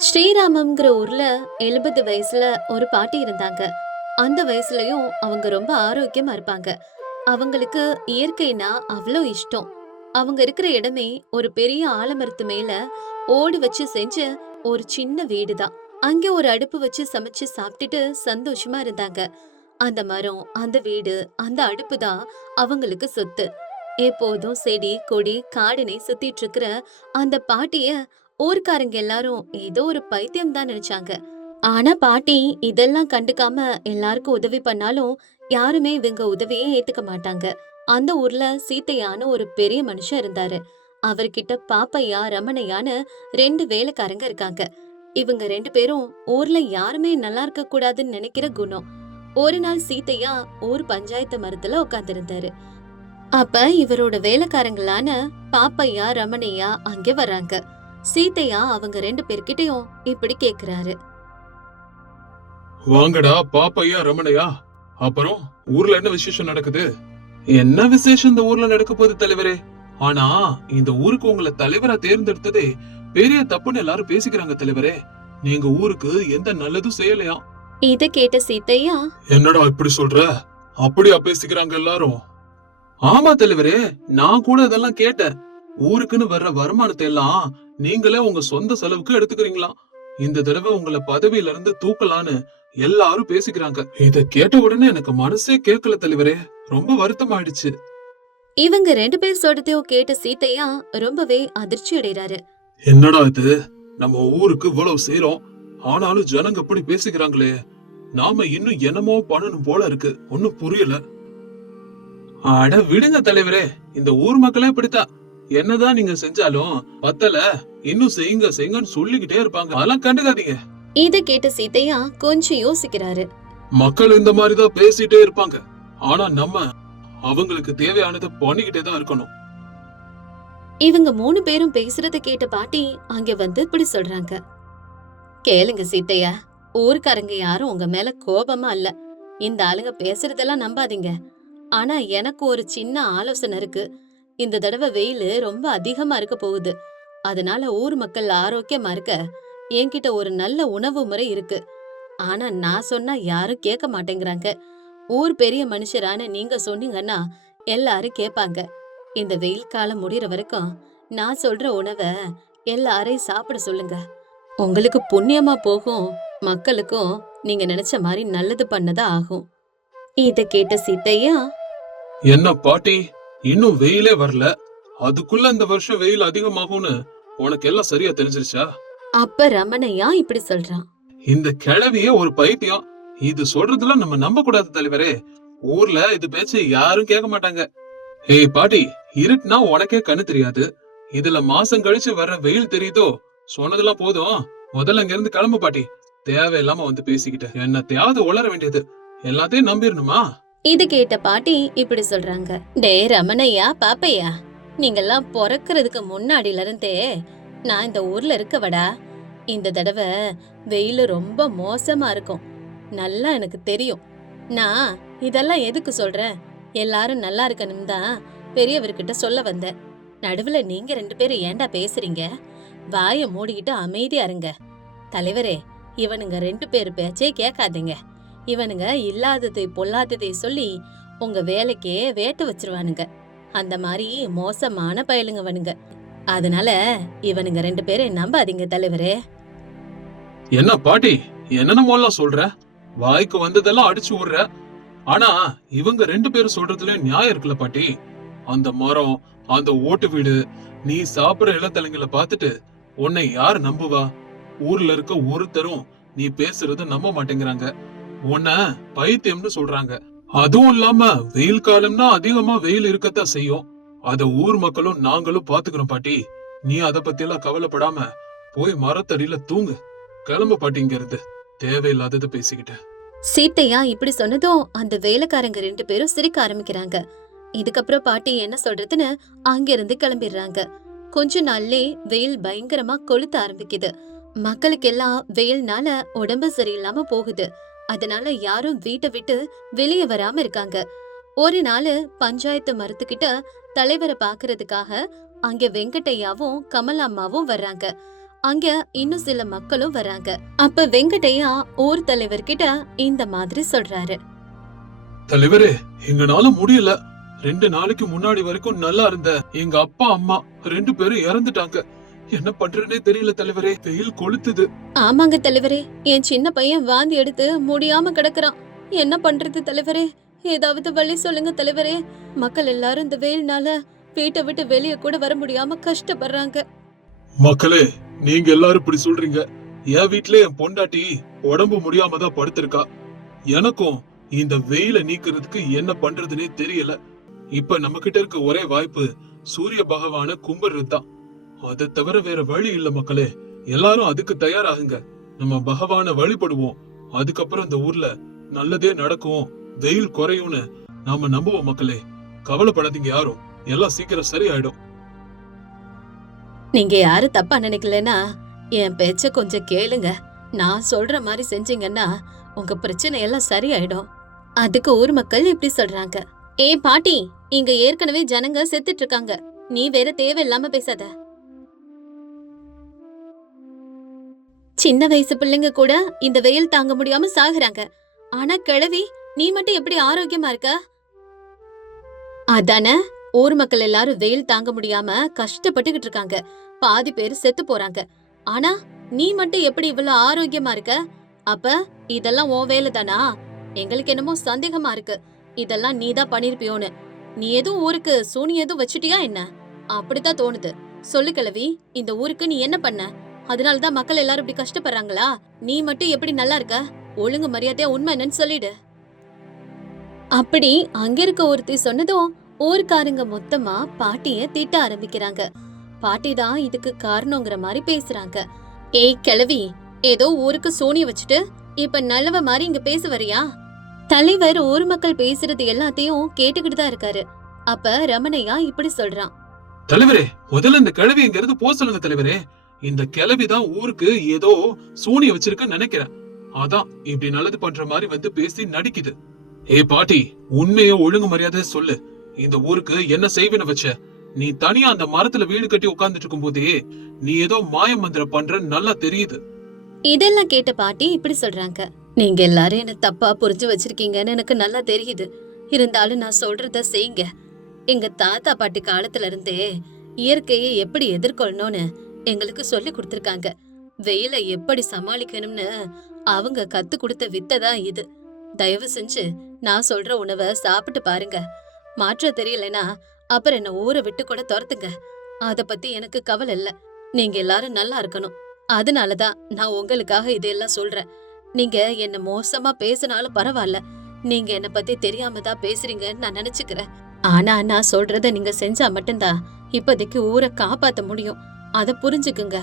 ஸ்ரீராமம்ங்கிற ஊர்ல 70 வயசுல ஒரு பாட்டி இருந்தாங்க. அந்த வயசுலயும் அவங்க ரொம்ப ஆரோக்கியமா இருப்பாங்க. அவங்களுக்கு இயற்கைனா அவ்வளோ இஷ்டம். அவங்க இருக்கிற இடமே ஒரு பெரிய ஆலமரத்து மேல ஓடு வச்சு செஞ்ச ஒரு சின்ன வீடு தான். அங்க ஒரு அடுப்பு வச்சு சமைச்சு சாப்பிட்டுட்டு சந்தோஷமா இருந்தாங்க. அந்த மரம், அந்த வீடு, அந்த அடுப்பு தான் அவங்களுக்கு சொத்து. எப்போதும் செடி, கொடி, காடுனே சுத்திட்டு இருக்கிற அந்த பாட்டிய ஊர்க்காரங்க எல்லாரும் ஏதோ ஒரு பைத்தியம் தான் நினைச்சாங்க. ஆனா பாட்டி இதெல்லாம் கண்டுக்காம எல்லாருக்கும் உதவி பண்ணாலும் யாருமே இவங்க உதவியே ஏத்துக்க மாட்டாங்க. அந்த ஊர்ல சீத்தையான்னு ஒரு பெரிய மனுஷன் இருந்தாரு. அவர்கிட்ட பாப்பையா, ரமணையான்னு 2 வேலைக்காரங்க இருக்காங்க. இவங்க 2 பேரும் ஊர்ல யாருமே நல்லா இருக்க கூடாதுன்னு நினைக்கிற குணம். ஒரு நாள் சீத்தையா ஊர் பஞ்சாயத்து மரத்துல உட்கார்ந்திருந்தாரு. அப்ப இவரோட வேலைக்காரங்களான பாப்பையா, ரமணையா அங்கே வர்றாங்க. சீதையா அவங்க 2 பேர்கிட்டயும் இப்படி கேக்குறாரு. வாங்கடா பாப்பையா ரமணையா. அப்புறம் ஊர்ல என்ன விசேஷம் நடக்குது? என்ன விசேஷம் இந்த ஊர்ல நடக்க போகுது தலைவரே? ஆனா இந்த ஊருக்கு உங்களை தலைவரா தேர்ந்தெடுத்ததே பெரிய தப்புன்னு எல்லாரும் பேசிக்கிறாங்க தலைவரே. நீங்க ஊருக்கு எந்த நல்லதும் செய்யலையா? இத கேட்ட சீதையா, என்னடா இப்படி சொல்ற? அப்படியா பேசிக்கிறாங்க எல்லாரும்? ஆமா தலைவரே, நான் கூட இதெல்லாம் கேட்டேன். ஊருக்குன்னு வர்ற வருமானத்தை எல்லாம் நீங்களே உங்க சொந்த செலவுக்கு எடுத்துக்கிறீங்களா? இந்த தடவை உங்களை பதவியில இருந்து தூக்கலான்னு எல்லாரும் பேசிக்கிறாங்க. இத கேட்ட உடனே எனக்கு மனசே கேட்கல தலைவரே. ரொம்ப வருத்தம் ஆயிடுச்சு. இவங்க 2 பேர் சொல்றதையும் கேட்ட சீதையா ரொம்பவே அதிர்ச்சி அடைறாரு. என்னடா இது, நம்ம ஊருக்கு இவ்வளவு செய்றோம், ஆனாலும் ஜனங்க இப்படி பேசிக்கிறாங்களே. நாம இன்னும் என்னமோ பண்ணணும் போல இருக்கு. ஒண்ணும் புரியல. அட விடுங்க தலைவரே, இந்த ஊர் மக்களே இப்படித்தான். என்னதான் நீங்க செஞ்சாலும் பத்தல, இன்னும் செய்யுங்க செய்யுங்கன்னு சொல்லிக்கிட்டே இருப்பாங்க. அதெல்லாம் கண்டுக்காதீங்க. இத கேட்ட சீதையா கொஞ்சம் யோசிக்கிறாரு. மக்கள் இந்த மாதிரிதான் பேசிட்டே இருப்பாங்க. ஆனா நம்ம அவங்களுக்கு தேவையானதை பண்ணிக்கிட்டே தான் இருக்கணும். இவங்க 3 பேரும் பேசுறத கேட்ட பாட்டி அங்க வந்து இப்படி சொல்றாங்க. கேளுங்க சீதையா, ஊர்க்காரங்க யாரும் உங்க மேல கோபமா இல்ல. இந்த ஆளுங்க பேசுறதெல்லாம் நம்பாதீங்க. ஆனா எனக்கு ஒரு சின்ன ஆலோசனை இருக்கு. இந்த தடவை வெயில் ரொம்ப அதிகமா இருக்க போகுது. அதனால ஊர் மக்கள் ஆரோக்கியமா இருக்க என்கிட்ட ஒரு நல்ல உணவு முறை இருக்கு. ஆனா நான் சொன்னா யாரும் கேட்க மாட்டேங்கிறாங்க. ஊர் பெரிய மனுஷரான நீங்க சொன்னீங்கன்னா எல்லாரும் கேட்பாங்க. இந்த வெயில் காலம் முடியற வரைக்கும் நான் சொல்ற உணவை எல்லாரையும் சாப்பிட சொல்லுங்க. உங்களுக்கு புண்ணியமா போகும். மக்களுக்கும் நீங்க நினைச்ச மாதிரி நல்லது பண்ணதா ஆகும். இத கேட்ட சீத்தையா, என்ன பாட்டி, இன்னும் வெயிலே வரல, அதுக்குள்ள இந்த வருஷம் வெயில் அதிகமாகும்னு உனக்கு எல்லாம் சரியா தெரிஞ்சிருச்சா? அப்ப ரமணையா இப்படி சொல்றான். இந்த கிழவியே ஒரு பைத்தியம். இது சொல்றதுல நம்ம நம்ப கூடாது தலைவரே. ஊர்ல இது பேச்சு யாரும் கேட்க மாட்டாங்க. ஏய் பாட்டி, இருட்டுனா உனக்கே கண்ணு தெரியாது. இதுல மாசம் கழிச்சு வர்ற வெயில் தெரியுதோ? சொன்னதெல்லாம் போதும், முதல்ல இங்க இருந்து கிளம்பு பாட்டி. தேவையில்லாம வந்து பேசிக்கிட்டு என்னத்தையாவது உளர வேண்டியது. எல்லாத்தையும் நம்பிடணுமா? இது கேட்ட பாட்டி இப்படி சொல்றாங்க. டே ரமணையா, பாப்பையா, நீங்கெல்லாம் பிறக்கிறதுக்கு முன்னாடில இருந்தே நான் இந்த ஊர்ல இருக்கவடா. இந்த தடவை வெயில் ரொம்ப மோசமா இருக்கும். நல்லா எனக்கு தெரியும். நான் இதெல்லாம் எதுக்கு சொல்றேன்? எல்லாரும் நல்லா இருக்கணும் தான் பெரியவர்கிட்ட சொல்ல வந்தேன். நடுவுல நீங்க 2 பேரும் ஏன்டா பேசுறீங்க? வாய மூடிக்கிட்டு அமைதியா இருங்க. தலைவரே, இவனுங்க 2 பேர் பேச்சே கேட்காதீங்க. இவனுங்க இல்லாததை பொல்லாததை சொல்லி உங்க வேலைக்கே வேட்டு வச்சிருவானுங்க. அந்த மாதிரி மோசமான பயலுங்க வனுங்க. அதனால இவனுங்க 2 பேரை நம்பாதீங்க தலைவரே. என்ன பாட்டி, என்னென்னமோலாம் சொல்ற? வாய்க்கு வந்ததெல்லாம் அடிச்சு விடுற. ஆனா இவங்க 2 பேரும் சொல்றதுல நியாயம் இருக்குல்ல பாட்டி? அந்த மரம், அந்த ஓட்டு வீடு, நீ சாப்பிடுற இளத்தலைங்களை பார்த்துட்டு உன்னை யார் நம்புவா? ஊர்ல இருக்க ஒருத்தரும் நீ பேசுறத நம்ப மாட்டேங்கிறாங்க. உன்ன பைத்தியம்னு சொல்றாங்க. அதுவும் இல்லாம வெயில் காலம்னா அதிகமா வெயில் இருக்கத்தான் செய்யும். அத ஊர் மக்களும் நாங்களும் பாத்துக்கிறோம் பாட்டி. நீ அத பத்தி எல்லாம் கவலைப்படாம போய் மரத்தடியில தூங்கு. கிளம்பு பாட்டி இங்க இருந்து. தேவையில்லாதது பேசிக்கிட்டு. சீத்தையா இப்படி சொன்னதும் அந்த வேலைக்காரங்க 2 பேரும் சிரிக்க ஆரம்பிக்கிறாங்க. இதுக்கப்புறம் பாட்டி என்ன சொல்றதுன்னு அங்கிருந்து கிளம்பிடுறாங்க. கொஞ்ச நாள்லே வெயில் பயங்கரமா கொளுத்த ஆரம்பிக்குது. மக்களுக்கெல்லாம் வெயில்னால உடம்பு சரியில்லாம போகுது. அதனால யாரும் வீட்டை விட்டு வெளியே வராம இருக்காங்க. ஒரு நாள் பஞ்சாயத்து மரத்துக்கிட்ட தலைவரை பாக்குறதுக்காக அங்க வெங்கட்டையாவும் கமலாம்மாவும் வர்றாங்க. அங்க இன்னும் சில மக்களும் வராங்க. அப்ப வெங்கட்டையா ஊர் தலைவர்கிட்ட இந்த மாதிரி சொல்றாரு. தலைவரே, எங்கனால முடியல. 2 நாளைக்கு முன்னாடி வரைக்கும் நல்லா இருந்த எங்க அப்பா அம்மா 2 பேரும் இறந்துட்டாங்க. என்ன பண்றேனே தெரியல தலைவரே. வெயில் கொளுத்துது. ஆமாங்க தலைவரே, என் சின்ன பையன் வாந்தி எடுத்து முடியாம கிடக்குறான். என்ன பண்றது தலைவரே? ஏதாவது வழி சொல்லுங்க தலைவரே. மக்கள் எல்லாரும் இந்த வெயில்னால வீட்டை விட்டு வெளியே கூட வர முடியாம கஷ்டப்படுறாங்க. மக்களே, நீங்க எல்லாரும் இப்படி சொல்றீங்க. என் வீட்ல என் பொண்டாட்டி உடம்பு முடியாம தான் படுத்திருக்கா. எனக்கும் இந்த வெயில நீக்கிறதுக்கு என்ன பண்றதுனே தெரியல. இப்ப நம்ம கிட்ட இருக்க ஒரே வாய்ப்பு சூரிய பகவான கும்பிடுறது தான். அதை தவிர வேற வழி இல்ல மக்களே. எல்லாரும் அதுக்கு தயாராகுங்க. நம்ம பகவான வழிபடுவோம். அதுக்கப்புறம் இந்த ஊர்ல நல்லதே நடக்கும், வெயில் குறையும்னு நாம நம்புவோம் மக்களே. கவலைப்படாதீங்க யாரும். எல்லாம் சீக்கிரம் சரியாயிடும். நீங்க யாரும் தப்பா நினைக்கலனா என் பேச்ச கொஞ்சம் கேளுங்க. நான் சொல்ற மாதிரி செஞ்சீங்கன்னா உங்க பிரச்சனை எல்லாம் சரியாயிடும். அதுக்கு ஊர் மக்கள் இப்படி சொல்றாங்க. ஏ பாட்டி, இங்க ஏற்கனவே ஜனங்க செத்துட்டு இருக்காங்க. நீ வேற தேவையில்லாம பேசாத. சின்ன வயசு பிள்ளைங்க கூட இந்த வெயில் தாங்க முடியாம சாகுறாங்க. ஆனா கிழவி, நீ மட்டும் எப்படி ஆரோக்கியமா இருக்க? அதானே, ஊர் மக்கள் எல்லாரும் வெயில் தாங்க முடியாம கஷ்டப்பட்டுக்கிட்டு இருக்காங்க. பாதி பேர் செத்து போறாங்க. ஆனா நீ மட்டும் எப்படி இவ்வளவு ஆரோக்கியமா இருக்க? அப்ப இதெல்லாம் உன் வேலை தானா? எங்களுக்கு என்னமோ சந்தேகமா இருக்கு. இதெல்லாம் நீதான் பண்ணிருப்பியோன்னு. நீ எதுவும் ஊருக்கு சூனி எதுவும் வச்சுட்டியா என்ன? அப்படித்தான் தோணுது. சொல்லு கிழவி, இந்த ஊருக்கு நீ என்ன பண்ண? அதனாலதான் மக்கள் எல்லாரும் இப்படி கஷ்டப்படுறாங்களா? நீ மட்டும் எப்படி நல்லா இருக்க? ஒழுங்கு மரியாதையா உண்மை என்னன்னு சொல்லிடு. அப்படி அங்க இருக்க ஒருத்தி சொன்னதும் ஊர்க்காரங்க மொத்தமா பாட்டிய திட்ட ஆரம்பிக்கிறாங்க. பாட்டி தான் இதுக்கு காரணங்கிற மாதிரி பேசுறாங்க. ஏய் கிழவி, ஏதோ ஊருக்கு சோனிய வச்சுட்டு இப்ப நல்லவ மாதிரி இங்க பேச வரியா? தலைவர் ஊர் மக்கள் பேசுறது எல்லாத்தையும் கேட்டுக்கிட்டு தான் இருக்காரு. அப்ப ரமணையா இப்படி சொல்றான். தலைவரே, முதல்ல இந்த கிழவி இங்க இருந்து போ சொல்லுங்க தலைவரே. இந்த கிழவிதான் ஊருக்கு ஏதோ சூனிய வச்சிருக்குன்னு நினைக்கிறேன். அதான் இப்படி நல்லது பண்ற மாதிரி வந்து பேசி நடிக்குது. ஏ பாட்டி, உண்மைய ஒழுங்கு மரியாதை சொல்லு. இந்த ஊருக்கு என்ன செய்வேன்னு வச்ச? நீ தனியா அந்த மரத்துல வீடு கட்டி உட்கார்ந்துட்டு இருக்கும் போதே நீ ஏதோ மாய மந்திரம் பண்ற நல்லா தெரியுது. இதெல்லாம் கேட்ட பாட்டி இப்படி சொல்றாங்க. நீங்க எல்லாரும் என்ன தப்பா புரிஞ்சு வச்சிருக்கீங்கன்னு எனக்கு நல்லா தெரியுது. இருந்தாலும் நான் சொல்றத செய்யுங்க. எங்க தாத்தா பாட்டி காலத்துல இருந்தே இயற்கையை எப்படி எதிர்கொள்ளணும்னு எங்களுக்கு சொல்லி கொடுத்திருக்காங்க. வெயில எப்படி சமாளிக்கணும்னு அவங்க கத்து கொடுத்த வித்தை தான் இது. தயவு செஞ்சு நான் சொல்ற உணவை சாப்பிட்டு பாருங்க. மாற்றம் தெரியலனா அப்புறம் என்ன ஊரை விட்டு கூட துரத்துங்க. அத பத்தி எனக்கு கவலை இல்ல. நீங்க எல்லாரும் நல்லா இருக்கணும். அதனாலதான் நான் உங்களுக்காக இதெல்லாம் சொல்றேன். நீங்க என்ன மோசமா பேசினாலும் பரவாயில்ல. நீங்க என்ன பத்தி தெரியாம தான் பேசுறீங்கன்னு நான் நினைச்சுக்கிறேன். ஆனா நான் சொல்றத நீங்க செஞ்சா மட்டும்தான் இப்போதைக்கு ஊரை காப்பாத்த முடியும். அத புரிஞ்சுக்குங்க.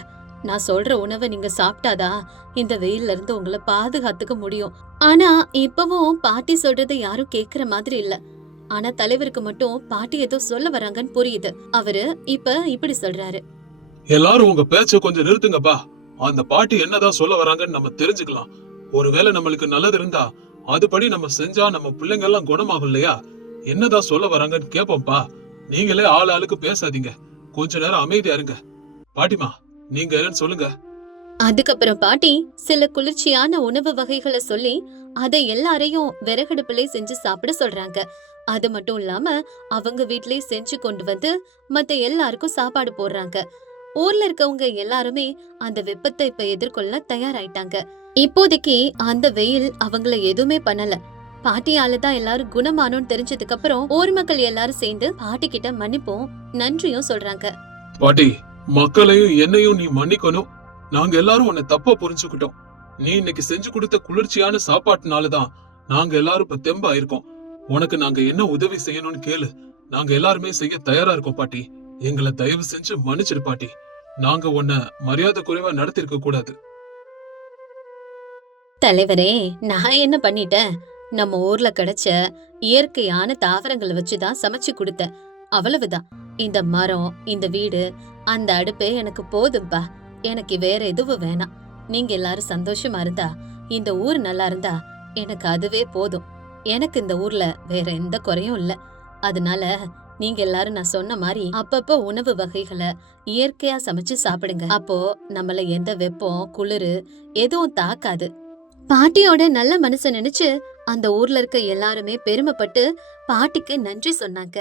நான் சொல்ற உணவை நீங்க சாப்பிட்டாதான் இந்த வெயில்ல இருந்து உங்களை பாதுகாத்துக்க முடியும். ஆனா இப்பவும் பாட்டி சொல்றத யாரும் கேக்குற மாதிரி இல்ல. ஆனா தலைவருக்கு மட்டும் பாட்டி ஏதோ சொல்ல வராங்கன்னு புரியுது. அவரு இப்ப இப்படி சொல்றாரு. எல்லாரும் உங்க பேச்ச கொஞ்சம் நிறுத்துங்கப்பா. அந்த பாட்டி என்னதான் சொல்ல வராங்கன்னு நம்ம தெரிஞ்சுக்கலாம். ஒருவேளை நம்மளுக்கு நல்லது இருந்தா அதுபடி நம்ம செஞ்சா நம்ம பிள்ளைங்க எல்லாம் குணமாகும் இல்லையா? என்னதான் சொல்ல வராங்கன்னு கேப்போம்ப்பா. நீங்களே ஆளுக்கு பேசாதீங்க. கொஞ்ச நேரம் அமைதியா இருங்க. பாட்டிமா, நீங்க என்னன்னு சொல்லுங்க. அதுக்கப்புறம் பாட்டி சில குளிர்ச்சியான உணவு வகைகளை சொல்லி அதை எல்லாரையும் விறகடுப்புல செஞ்சு சாப்பிட சொல்றாங்க. அது மட்டும் இல்லாம அவங்க வீட்லயே செஞ்சு கொண்டு வந்து மத்த எல்லாருக்கும் சாப்பாடு போடுறாங்க. ஊர்ல இருக்கவங்க எல்லாருமே அந்த வெப்பத்தை இப்ப எதிர்கொள்ள தயாராயிட்டாங்க. இப்போதைக்கு அந்த வெயில் அவங்கள எதுவுமே பண்ணல. பாட்டியால தான் எல்லாரும் குணமானோன்னு தெரிஞ்சதுக்கு அப்புறம் ஊர் மக்கள் எல்லாரும் சேர்ந்து பாட்டி கிட்ட மன்னிப்பும் நன்றியும் சொல்றாங்க. பாட்டி, மக்களையும் என்னையும் நீ மன்னிக்கணும். நாங்க எல்லாரும் உன்னை தப்பா புரிஞ்சுக்கிட்டோம். நீ இன்னைக்கு செஞ்சு கொடுத்த குளிர்ச்சியான சாப்பாட்டுனாலதான் நாங்க எல்லாரும் இப்ப தெம்பா இருக்கோம். உனக்கு நாங்க என்ன உதவி செய்யணும்னு கேளு. நாங்க எல்லாருமே செய்ய தயாரா இருக்கோம் பாட்டி. எங்களை தயவு செஞ்சு மன்னிச்சிரு பாட்டி. நாங்க உன்னை மரியாதை குறைவா நடத்திருக்க கூடாது. தலைவரே, நான் என்ன பண்ணிட்டேன்? நம்ம ஊர்ல கிடைச்ச இயற்கையான தாவரங்களை வச்சுதான் சமைச்சு கொடுத்தேன். அவ்வளவுதான். இந்த மரம், இந்த வீடு, அந்த அடுப்பே எனக்கு போதும்பா. எனக்கு வேற எதுவும் வேணாம். நீங்க எல்லாரும் சந்தோஷமா இருந்தா, இந்த ஊர் நல்லா இருந்தா எனக்கு அதுவே போதும். எனக்கு இந்த ஊர்ல வேற எந்த குறையும் இல்ல. அதனால நீங்க எல்லாரும் நான் சொன்ன மாதிரி அப்பப்ப உணவு வகைகளை இயற்கையா சமைச்சு சாப்பிடுங்க. அப்போ நம்மள எந்த வெப்பம் குளிரு எதுவும் தாக்காது. பாட்டியோட நல்ல மனசை நினைச்சு அந்த ஊர்ல இருக்க எல்லாருமே பெருமைப்பட்டு பாட்டிக்கு நன்றி சொன்னாங்க.